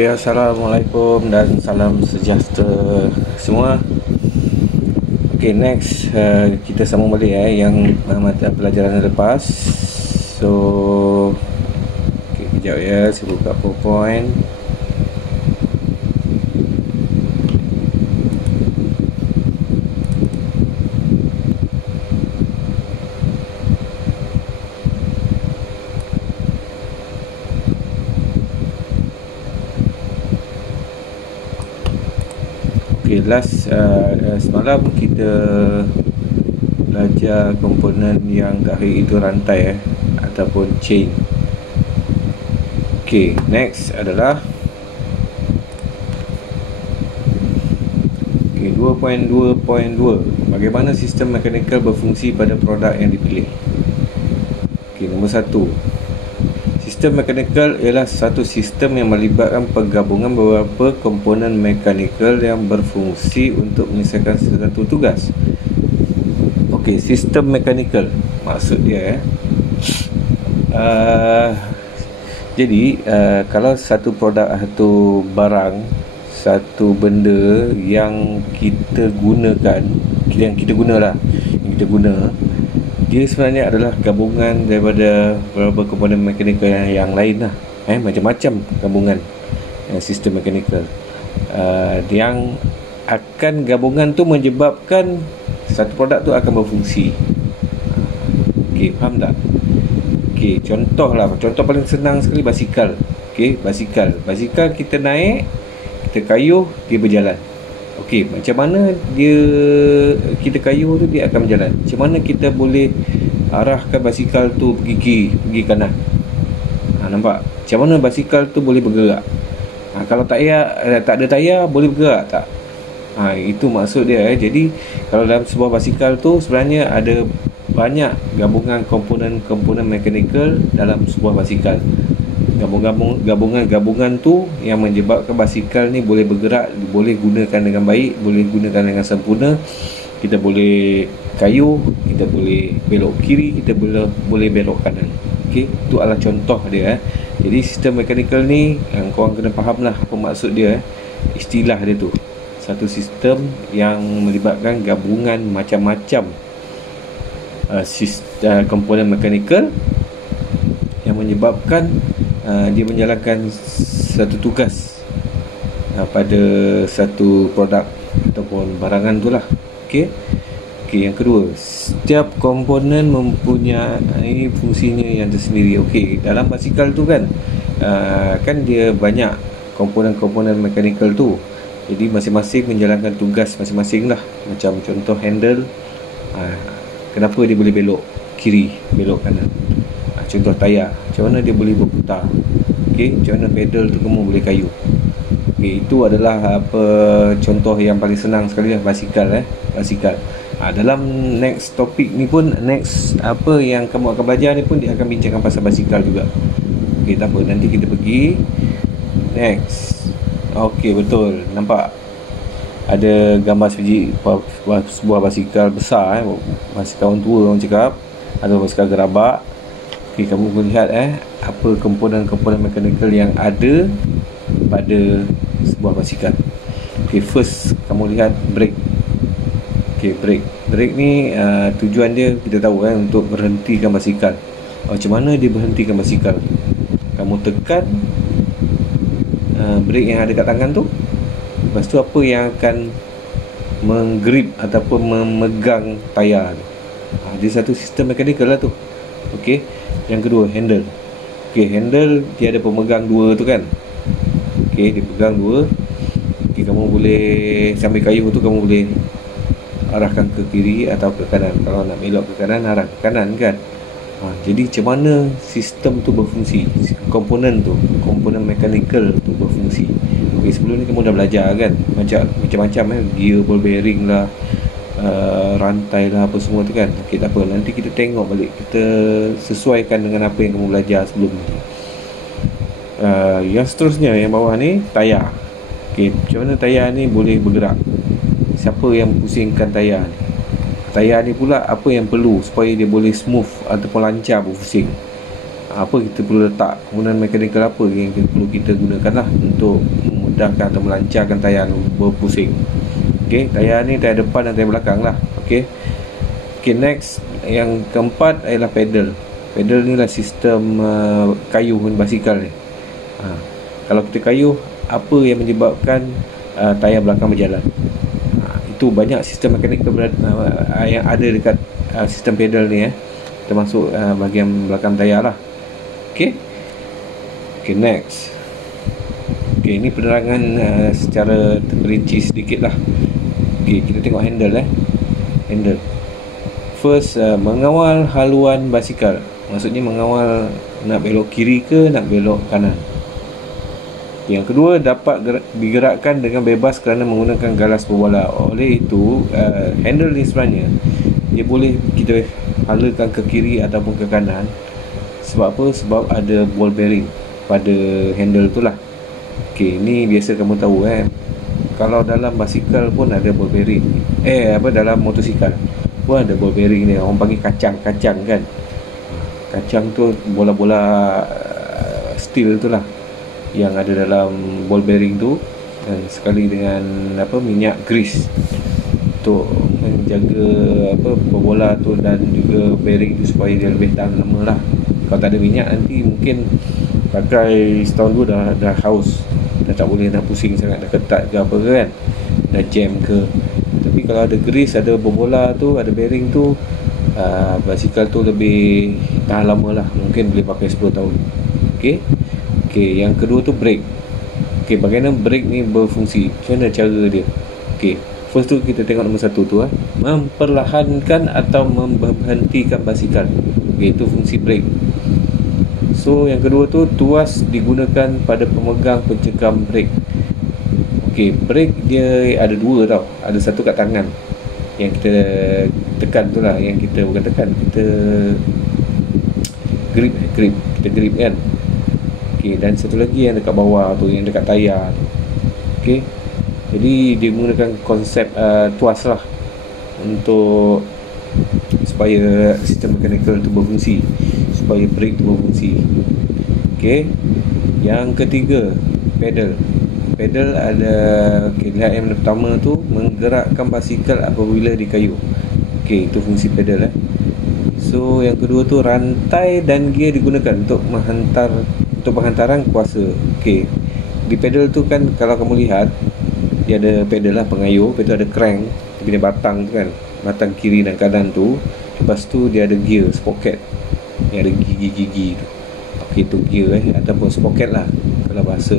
Assalamualaikum dan salam sejahtera semua. Okay, next kita sambung balik yang mata pelajaran lepas. So okay, kejap ya, saya buka PowerPoint. Okay, last semalam kita belajar komponen yang terakhir itu rantai ataupun chain. Okay, next adalah 2.2.2 bagaimana sistem mekanikal berfungsi pada produk yang dipilih. Okay, nombor 1, sistem mekanikal ialah satu sistem yang melibatkan penggabungan beberapa komponen mekanikal yang berfungsi untuk menyelesaikan sesuatu tugas. Okey, sistem mekanikal maksud dia jadi kalau satu produk atau barang, satu benda yang kita gunakan, yang kita guna, dia sebenarnya adalah gabungan daripada beberapa komponen mekanikal yang lain lah. Macam-macam gabungan sistem mekanikal yang akan gabungan tu menyebabkan satu produk tu akan berfungsi. Okey, faham tak? Okey, contoh paling senang sekali basikal. Okey, basikal kita naik, kita kayuh, dia berjalan. Okey, macam mana kita kayuh tu dia akan berjalan? Macam mana kita boleh arahkan basikal tu pergi kanan? Nampak? Macam mana basikal tu boleh bergerak? Kalau tak ada tayar, boleh bergerak tak? Itu maksud dia. Jadi kalau dalam sebuah basikal tu sebenarnya ada banyak gabungan komponen mekanikal dalam sebuah basikal. Gabungan tu yang menyebabkan basikal ni boleh bergerak, boleh gunakan dengan baik, boleh gunakan dengan sempurna. Kita boleh kayuh, kita boleh belok kiri, kita boleh belok kanan. Okey, itu adalah contoh dia. Jadi sistem mekanikal ni korang kena faham lah apa maksud dia. Istilah dia tu, satu sistem yang melibatkan gabungan macam-macam komponen mekanikal yang menyebabkan dia menjalankan satu tugas pada satu produk ataupun barangan tu lah. Okey, yang kedua, setiap komponen mempunyai fungsinya yang tersendiri. Okey, dalam basikal tu kan dia banyak komponen mekanikal tu. Jadi masing-masing menjalankan tugas masing-masing lah. Macam contoh handle, kenapa dia boleh belok kiri, belok kanan. Contoh tayar, macam mana dia boleh berputar. Okey, macam mana pedal tu kamu boleh kayuh. Okey, itu adalah contoh yang paling senang sekali lah basikal. Dalam next topik ni pun, next apa yang kamu akan belajar ni pun dia akan bincangkan pasal basikal juga. Okey, tak apa, nanti kita pergi next. Okey, betul, nampak ada gambar sebiji sebuah basikal besar, basikal orang tua orang cakap, atau basikal gerabak. Okey, kamu boleh lihat apa komponen-komponen mekanikal yang ada pada sebuah basikal. Okey, first kamu lihat brake. Okey, brake ni tujuan dia kita tahu untuk berhentikan basikal. Macam mana dia berhentikan basikal? Kamu tekan brake yang ada kat tangan tu, lepas tu apa yang akan menggrip ataupun memegang tayar tu? Dia satu sistem mekanikal lah tu. Okey, yang kedua, handle. Okey, handle dia ada pemegang dua tu kan. Okey, dia pegang dua. Okey, kamu boleh sambil kayuh tu kamu boleh arahkan ke kiri atau ke kanan. Kalau nak belok ke kanan, arah ke kanan kan. Jadi macam mana sistem tu berfungsi, komponen mekanikal tu berfungsi. Okey, sebelum ni kamu dah belajar kan, macam-macam gear, ball bearing lah, rantai lah, apa semua tu kan. Okey, tak apa, nanti kita tengok balik, kita sesuaikan dengan apa yang kamu belajar sebelum ni. Yang seterusnya, yang bawah ni, tayar. Okey, macam mana tayar ni boleh bergerak? Siapa yang pusingkan tayar ni? Tayar ni pula apa yang perlu supaya dia boleh smooth ataupun lancar berpusing? apa kita perlu letak, kemudian mechanical apa yang perlu kita gunakan lah untuk memudahkan atau melancarkan tayar berpusing. Okey, tayar ni tayar depan dan tayar belakang lah. Okey. Okey, next yang keempat ialah pedal. Pedal ni lah sistem kayuh basikal ni. Kalau kita kayuh, apa yang menyebabkan tayar belakang berjalan? Itu banyak sistem mekanikal yang ada dekat sistem pedal ni, termasuk bahagian belakang tayar lah. Okay. Okay, next. Okay, ini penerangan secara terperinci sedikit lah. Okay, kita tengok handle. Handle. First, mengawal haluan basikal. Maksudnya mengawal nak belok kiri ke nak belok kanan. Yang kedua, dapat digerakkan dengan bebas kerana menggunakan galas berbola. Oleh itu, handle ni sebenarnya dia boleh kita halakan ke kiri ataupun ke kanan. Sebab apa? Sebab ada ball bearing pada handle tu lah. Okay, ni biasa kamu tahu kalau dalam basikal pun ada ball bearing. Dalam motosikal pun ada ball bearing ni. Orang panggil kacang kan. Kacang tu bola-bola steel tu lah yang ada dalam ball bearing tu, dan sekali dengan minyak grease untuk menjaga bola tu dan juga bearing tu supaya dia lebih tahan lama lah. Kalau tak ada minyak nanti mungkin pakai setahun dua dah haus, dah tak boleh nak pusing sangat, dah ketat ke apa ke kan, dah jam ke. Tapi kalau ada grease, ada bola tu, ada bearing tu, basikal tu lebih tahan lama lah, mungkin boleh pakai 10 tahun. Okey, yang kedua tu brake. Okey, bagaimana brake ni berfungsi? Macam mana cara dia? Okey, first tu kita tengok nombor satu tu, memperlahankan atau memberhentikan basikal. Okey, itu fungsi brake. So yang kedua tu, tuas digunakan pada pemegang pencekam brake. Okey, brake dia ada dua tau. Ada satu kat tangan yang kita tekan tu lah, yang kita bukan tekan, kita grip, kita grip kan. Okey, dan satu lagi yang dekat bawah tu, yang dekat tayar tu. Okey, jadi dia menggunakan konsep tuas lah untuk supaya sistem mechanical tu berfungsi, supaya brake tu berfungsi. Okey, yang ketiga, pedal. Pedal ada, lihat yang pertama tu, menggerakkan basikal apabila dikayuh. Okey, itu fungsi pedal. So yang kedua tu, rantai dan gear digunakan untuk penghantaran kuasa. Okey, di pedal tu kan, kalau kamu lihat dia ada pedal lah, pengayuh. Lepas tu ada crank, dia punya batang tu kan, batang kiri dan kanan tu. Lepas tu dia ada gear, sprocket yang ada gigi-gigi tu. Okey, tu gear ataupun sprocket lah kalau bahasa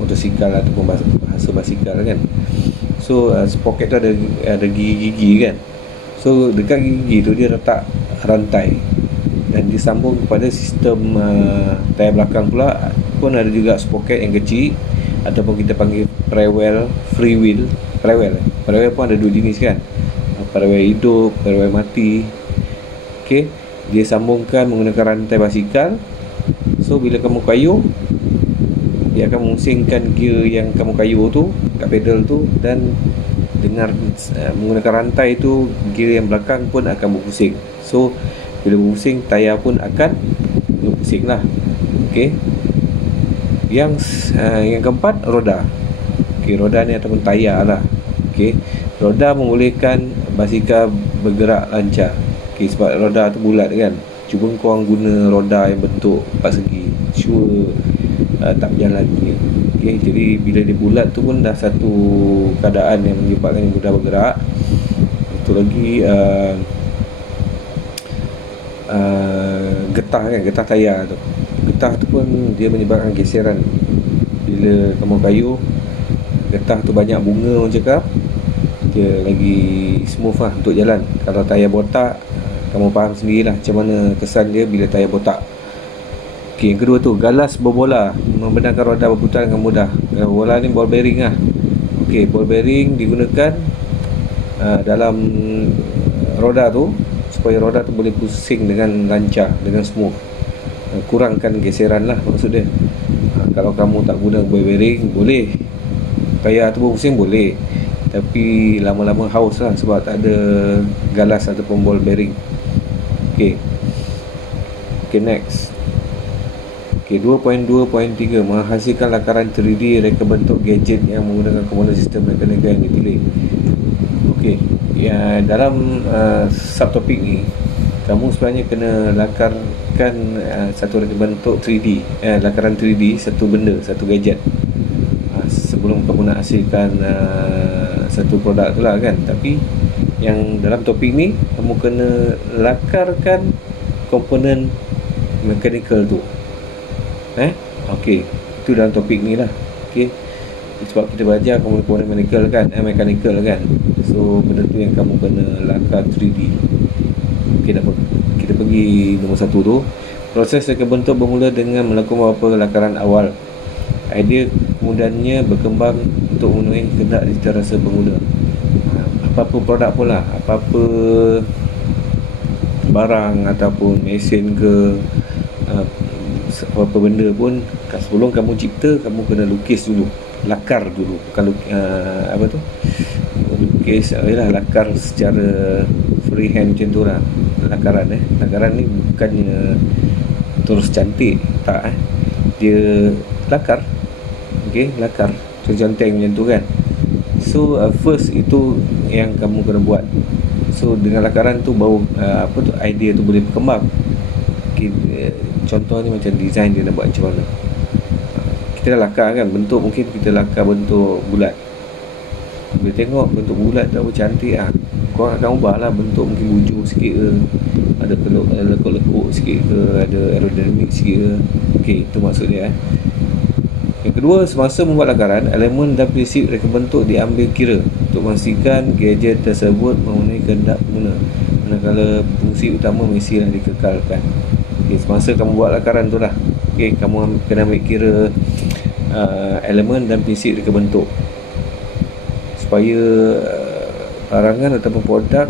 motosikal ataupun bahasa basikal kan. So sprocket tu ada gigi-gigi kan. So dekat gigi tu dia letak rantai dan disambung kepada sistem tayar belakang pula pun ada juga sprocket yang kecil, ataupun kita panggil prewell, free wheel. Prewell pun ada dua jenis kan, prewell hidup, prewell mati. Okey, dia sambungkan menggunakan rantai basikal. So bila kamu kayuh, dia akan memusingkan gear yang kamu kayuh tu kat pedal tu, dan dengan menggunakan rantai tu, gear yang belakang pun akan berpusing. So bila berpusing, tayar pun akan berpusing lah. Okey, yang keempat, roda. Okey, roda ni ataupun tayar lah. Okey, roda membolehkan basikal bergerak lancar. Okey, sebab roda tu bulat kan. Cuba korang guna roda yang bentuk 4 segi, sure tak berjalan ni. Okey, jadi bila dia bulat tu pun dah satu keadaan yang menyebabkan dia mudah bergerak. Satu lagi getah kan, getah tayar tu. Getah tu pun dia menyebabkan geseran. Bila kamu kayuh, getah tu banyak bunga orang cakap, dia lagi smooth lah untuk jalan. Kalau tayar botak, kamu faham sendirilah macam mana kesan dia bila tayar botak. Okey, yang kedua tu, galas berbola, membenarkan roda berputar dengan mudah. Bola ni ball bearing lah. Okey, ball bearing digunakan dalam roda tu supaya roda tu boleh pusing dengan lancar, dengan smooth. Kurangkan geseran lah maksud dia. Kalau kamu tak guna ball bearing, boleh tayar tu berpusing boleh, tapi lama-lama haus lah sebab tak ada galas ataupun ball bearing. Okey, next. Okey, 2.2.3 menghasilkan lakaran 3D reka bentuk gadget yang menggunakan komponen sistem mekanikal yang dipilih. Okey, ya, dalam subtopik ni kamu sebenarnya kena lakarkan satu reka bentuk 3D, lakaran 3D satu benda, satu gadget, sebelum kamu nak hasilkan satu produk tu lah kan. Tapi yang dalam topik ni kamu kena lakarkan komponen mechanical tu. Okey, itu dalam topik ni lah. Okey, sebab kita belajar komponen mechanical kan, mechanical kan. So benda tu yang kamu kena lakar 3D. Okey, dah, kita pergi nombor 1 tu. Proses reka bentuk bermula dengan melakukan beberapa lakaran awal. Idea kemudiannya berkembang untuk memenuhi kehendak cita rasa pengguna. Apa-apa produk pun lah, apa-apa barang ataupun mesin ke, apa-apa benda pun, sebelum kamu cipta, kamu kena lukis dulu, lakar dulu. Bukan lukis, lakar secara freehand macam tu lah. Lakaran ni bukannya terus cantik, tak. Dia lakar. Okey, lakar conteng macam tu kan. So first itu yang kamu kena buat. So dengan lakaran tu baru idea tu boleh berkembang. Okay, contoh ni macam design dia nak buat macam mana. Kita dah lakar kan bentuk, mungkin kita lakar bentuk bulat. Boleh tengok bentuk bulat tak apa cantik ah. Kau akan ubah lah bentuk, mungkin bujur sikit ke, ada lekuk-lekuk sikit ke, ada aerodinamik sikit ke. Okey, itu maksud dia. Yang kedua, semasa membuat lakaran, elemen dan prinsip reka bentuk diambil kira untuk memastikan gadget tersebut memenuhi kehendak pengguna, manakala fungsi utama mestilah dikekalkan. Okey, semasa kamu buat lakaran tu lah, okey, kamu kena ambil kira elemen dan prinsip reka bentuk supaya barangan ataupun produk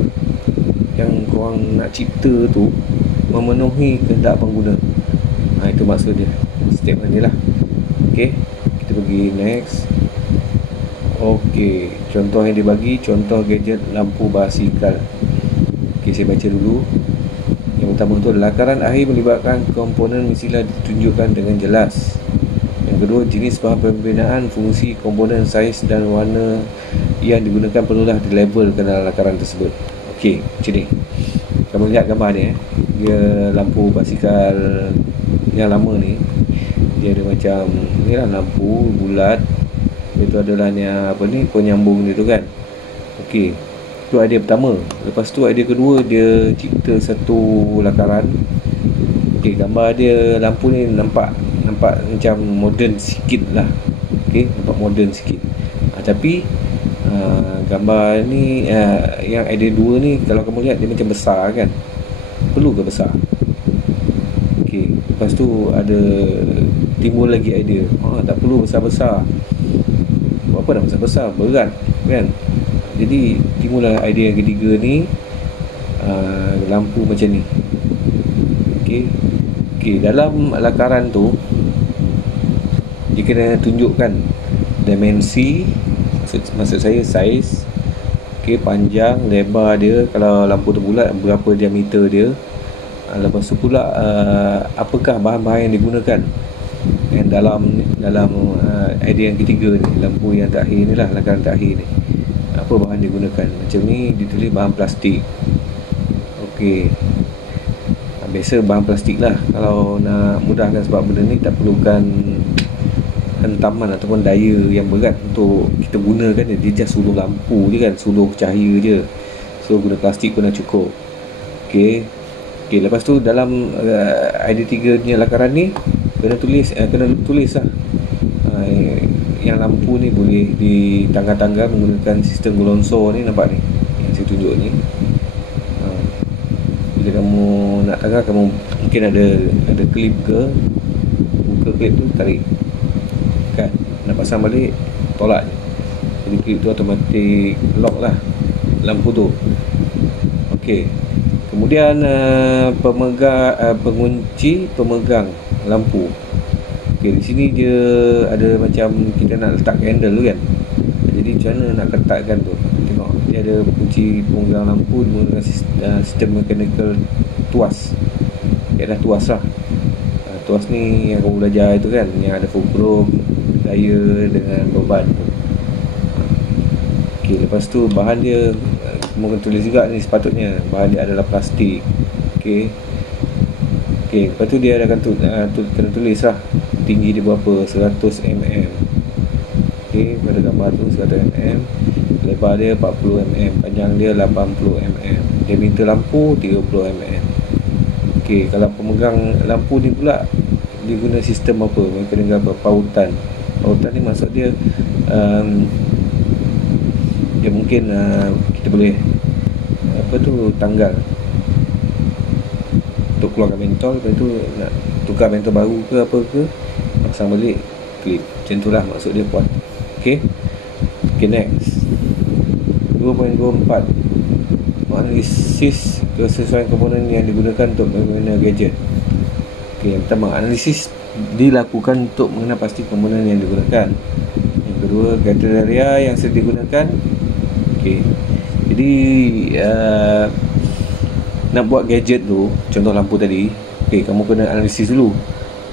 yang korang nak cipta tu memenuhi kehendak pengguna. Itu maksud dia, statement dia lah. Okey, kita pergi next. Okey, contoh yang dibagi, contoh gadget lampu basikal. Okey, saya baca dulu. Yang pertama tu, lakaran akhir melibatkan komponen mestilah ditunjukkan dengan jelas. Yang kedua, jenis bahan pembinaan, fungsi, komponen, saiz dan warna yang digunakan perlulah dilabelkan dalam lakaran tersebut. Okey, macam ni. Kamu lihat gambar ni, dia lampu basikal yang lama ni. Dia ada macam ni lah, lampu bulat. Itu adalah penyambung dia tu kan. Okey, tu idea pertama. Lepas tu idea kedua, dia cipta satu lakaran. Okey, gambar dia lampu ni nampak macam moden sikit lah. Okey, nampak moden sikit. Tapi gambar ni yang idea dua ni, kalau kamu lihat dia macam besar kan. Perlu ke besar? Okey, lepas tu ada timbul lagi idea, tak perlu besar-besar. Buat apa nak besar-besar, berat kan. Jadi timbullah idea yang ketiga ni, lampu macam ni. Okey, dalam lakaran tu dia kena tunjukkan dimensi, maksud saya saiz, panjang, lebar dia. Kalau lampu tu bulat, berapa diameter dia. Lepas tu pula apakah bahan-bahan yang digunakan. Yang dalam idea yang ketiga ni, lampu yang terakhir ni lah, lakaran terakhir ni, apa bahan digunakan. Macam ni ditulis bahan plastik. Okey, biasa bahan plastik lah kalau nak mudahkan, sebab benda ni tak perlukan hentaman ataupun daya yang berat untuk kita gunakan. Dia just suluh lampu je kan, suluh cahaya je. So guna plastik pun dah cukup. Okey, lepas tu dalam idea 3 punya lakaran ni kena tulis lah. Yang lampu ni boleh ditanggal-tanggal menggunakan sistem golonso ni, nampak ni yang saya tunjuk ni. Bila kamu nak tanggal, kamu mungkin ada klip ke, buka klip tu, tarik kan, nak pasang balik, tolak je. Jadi klip tu automatic lock lah lampu tu. Okey, kemudian pengunci pemegang lampu. Okey, di sini dia ada macam kita nak letak handle tu kan. Jadi macam mana nak letakkan tu, tengok dia ada kunci pemegang lampu menggunakan sistem mechanical tuas. Dia dah tuas lah, tuas ni yang kamu belajar itu kan, yang ada fulcrum, daya dengan beban tu. Okey, lepas tu bahan dia kamu kena tulis juga ni, sepatutnya bahan dia adalah plastik. Okey. Okey, lepas tu dia akan kena tulis lah tinggi dia berapa, 100 mm. Okey, pada gambar tu 100 mm, lebar dia 40 mm, panjang dia 80 mm, diameter lampu 30 mm. Okey, kalau pemegang lampu ni pula dia guna sistem apa? Mereka dengan apa? Pautan. Pautan ni maksud dia dia mungkin kita boleh apa tu, tanggal untuk keluarkan mentol, lepas tu nak tukar mentol baru ke apa ke, pasang balik klip. Macam tu lah maksud dia puan. Ok, next 2.24 analisis kesesuaian komponen yang digunakan untuk mengenal gadget. Ok, yang pertama, analisis dilakukan untuk mengenal pasti komponen yang digunakan. Yang kedua, kriteria yang sedang digunakan. Ok, jadi nak buat gadget tu, contoh lampu tadi, ok, kamu kena analisis dulu.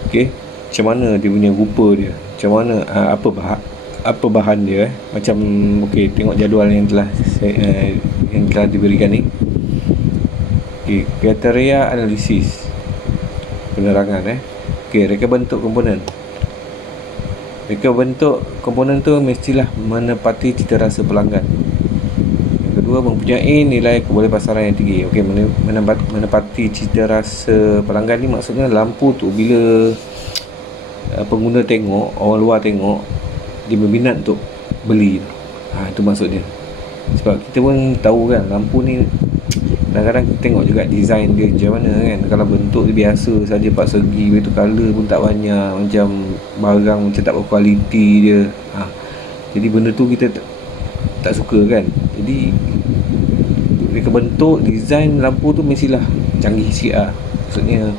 Ok, macam mana dia punya rupa dia, macam mana apa bahan dia, macam ok, tengok jadual yang telah diberikan ni. Ok, kriteria analisis penerangan ok, reka bentuk komponen. Reka bentuk komponen tu mestilah menepati cita rasa pelanggan. Yang kedua, mempunyai nilai keboleh pasaran yang tinggi. Ok, menepati cita rasa pelanggan ni maksudnya lampu tu bila pengguna tengok, orang luar tengok, dia berminat untuk beli. Itu maksud dia. Sebab kita pun tahu kan, lampu ni kadang-kadang kita tengok juga design dia macam mana kan. Kalau bentuk dia biasa saja 4 segi, itu color pun tak banyak, macam barang macam tak berkualiti dia. Jadi benda tu kita tak suka kan. Jadi mereka bentuk design lampu tu mestilah canggih sikit maksudnya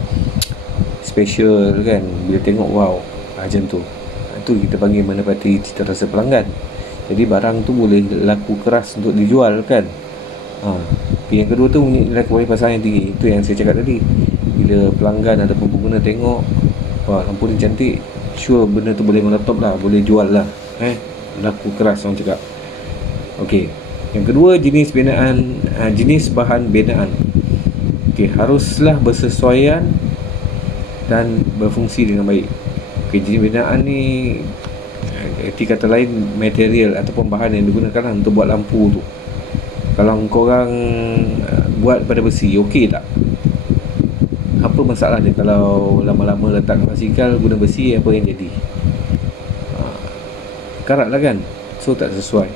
special kan, bila tengok wow, macam tu. Itu kita panggil menepati cita rasa pelanggan. Jadi barang tu boleh laku keras untuk dijual kan. Yang kedua tu nilai keboleh pasaran yang tinggi. Itu yang saya cakap tadi, bila pelanggan ataupun pengguna tengok, wah, lampu ni cantik, sure benda tu boleh meletop lah, boleh jual lah, laku keras orang cakap. Okey, yang kedua, jenis bahan binaan. Okey, haruslah bersesuaian dan berfungsi dengan baik. Okey, jenis binaan ni erti kata lain, material ataupun bahan yang digunakan untuk buat lampu tu. Kalau korang buat pada besi, okey tak? Apa masalah dia kalau lama-lama letak basikal guna besi, apa yang jadi? Karat lah kan. So tak sesuai.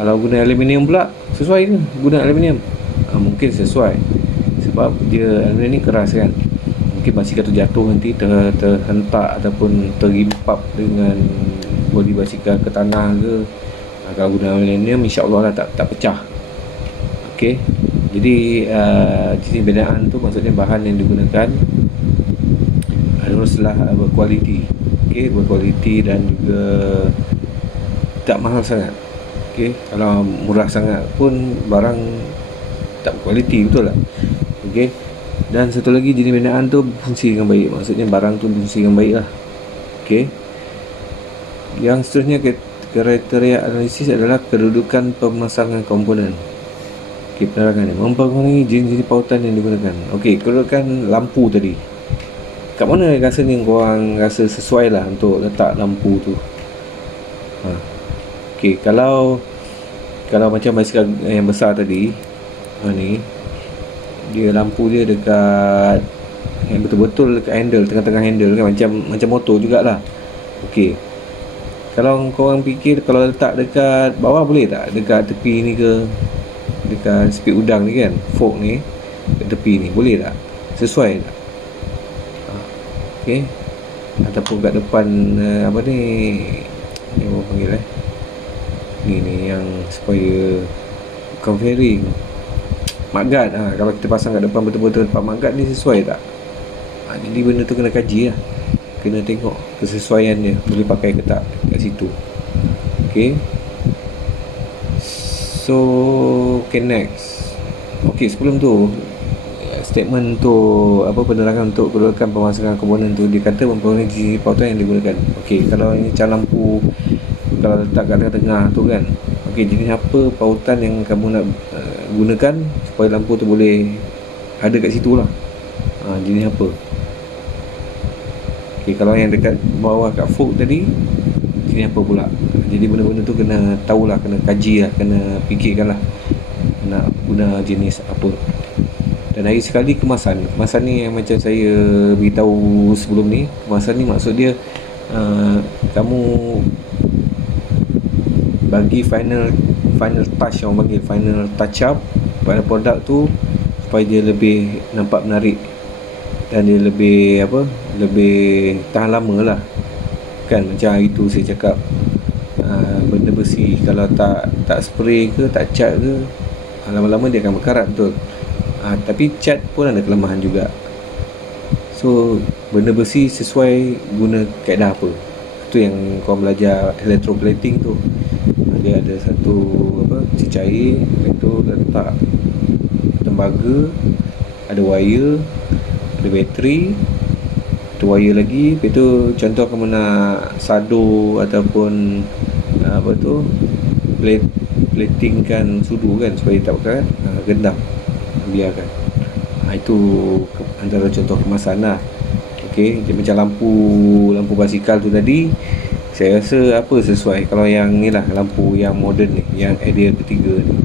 Kalau guna aluminium pula, sesuai ke guna aluminium? Mungkin sesuai, sebab dia aluminium ni keras kan. Mungkin basikal tu jatuh nanti terhentak ataupun terimpap dengan bodi basikal ke tanah ke. Kalau guna aluminium, insya-Allah lah tak pecah. Okey, jadi jenis binaan tu maksudnya bahan yang digunakan haruslah berkualiti. Okey, berkualiti dan juga tak mahal sangat. Okey, kalau murah sangat pun barang tak berkualiti, betul tak? Okey, dan satu lagi, jenis binaan tu berfungsi dengan baik, maksudnya barang tu berfungsi dengan baik lah. Okey, yang seterusnya, kriteria analisis adalah kedudukan pemasangan komponen. Okey, penerangan ni mempengaruhi jenis pautan yang digunakan. Okey, kedudukan lampu tadi, kat mana rasanya korang rasa sesuai lah untuk letak lampu tu? Okey, kalau macam basikal yang besar tadi, ni dia lampu dia dekat yang betul-betul dekat handle, tengah-tengah handle kan, macam motor jugalah. Okey, kalau korang fikir kalau letak dekat bawah boleh tak? Dekat tepi ni ke, dekat speed udang ni kan, fork ni dekat tepi ni, boleh tak? Sesuai tak? Okey, ataupun kat depan apa ni yang orang panggil ni yang supaya conveying maggat. Kalau kita pasang kat depan betul-betul depan maggat ni, sesuai tak? Jadi benda tu kena kaji lah, kena tengok kesesuaian dia, boleh pakai ke tak kat situ. Okay, so okay, next. Okay, sebelum tu statement untuk penerangan untuk kedudukan pemasangan komponen tu, dia kata mempunyai jenis pautan yang digunakan. Okey, kalau ini car lampu, kalau letak kat tengah-tengah tu kan, okey, jenis apa pautan yang kamu nak gunakan supaya lampu tu boleh ada kat situ lah. Jenis apa. Okey, kalau yang dekat bawah kat fork tadi, jenis apa pula. Jadi benda-benda tu kena tahulah, kena kaji lah, kena fikirkan lah nak guna jenis apa. Dan lagi sekali kemasan ni yang macam saya beritahu sebelum ni. Kemasan ni maksud dia kamu bagi final touch, orang panggil final touch up pada produk tu supaya dia lebih nampak menarik dan dia lebih tahan lama lah kan. Macam itu saya cakap, benda besi kalau tak spray ke, tak cat ke, lama-lama dia akan berkarat betul. Tapi cat pun ada kelemahan juga. So benda besi sesuai guna kaedah apa. Itu yang kau belajar electroplating tu. Dia ada satu cecair, itu letak tembaga, ada wire, ada bateri, ada wire lagi. Lepas tu contoh kamu nak sado ataupun platingkan sudu kan supaya tak berkarat, gendam, biarkan. Itu antara contoh kemasan lah. Okey, dia macam lampu basikal tu tadi, saya rasa apa sesuai. Kalau yang ni lah, lampu yang moden ni, yang idea ketiga ni,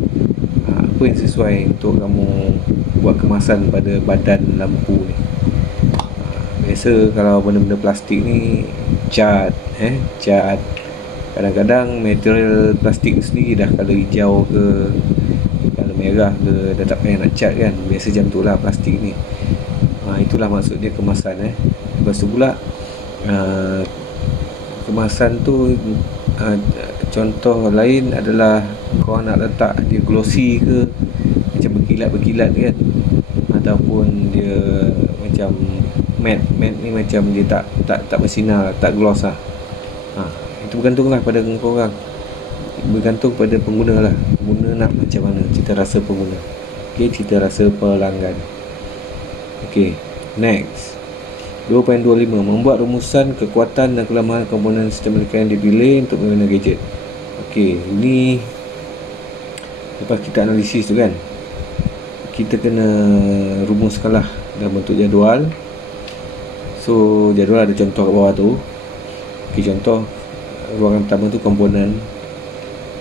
apa yang sesuai untuk kamu buat kemasan pada badan lampu ni. Biasa kalau benda-benda plastik ni, cat. Kadang-kadang material plastik sendiri dah kalau hijau ke, kalau merah ke, dah tak payah nak cat kan. Biasa macam tu lah plastik ni. Itulah maksud dia kemasan. Lepas tu pula kemasan tu, contoh lain adalah kau nak letak dia glossy ke, macam berkilat-berkilat kan, ataupun dia macam matte ni, macam dia tak bersinar, tak gloss lah. Itu bergantunglah pada korang, bergantung pada pengguna lah. Pengguna nak macam mana, cita rasa pengguna. Okey, cita rasa pelanggan. Okey, next 2.25, membuat rumusan kekuatan dan kelemahan komponen sistem elektrik yang dipilih untuk menggunakan gadget. Okey, ini lepas kita analisis tu kan, kita kena rumuskanlah dalam bentuk jadual. So jadual ada contoh kat bawah tu. Okey, contoh ruangan pertama tu komponen,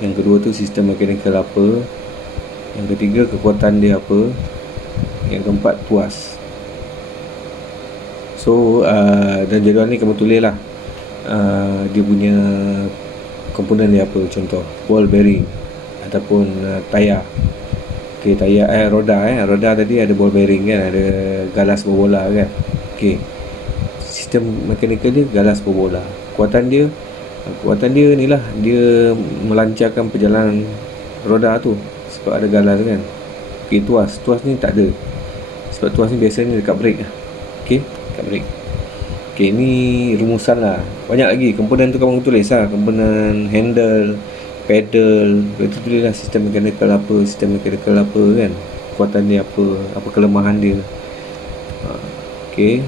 yang kedua tu sistem mekanikal apa, yang ketiga kekuatan dia apa, yang keempat tuas. So dan jadual ni kamu tulis lah dia punya komponen dia apa. Contoh ball bearing ataupun tayar. Okey, tayar roda tadi ada ball bearing kan, ada galas berbola kan. Okey, sistem mekanikal dia galas berbola. Kekuatan dia ni lah, dia melancarkan perjalanan roda tu sebab ada galas kan. Okey, tuas ni tak ada, sebab tuas ni biasanya dekat brake lah. Okey, dekat brake. Okey, ni rumusan lah. Banyak lagi komponen tu kamu tulis lah, komponen handle, pedal, itu tulis lah sistem mekanikal apa kan, kekuatan dia apa kelemahan dia. Okey.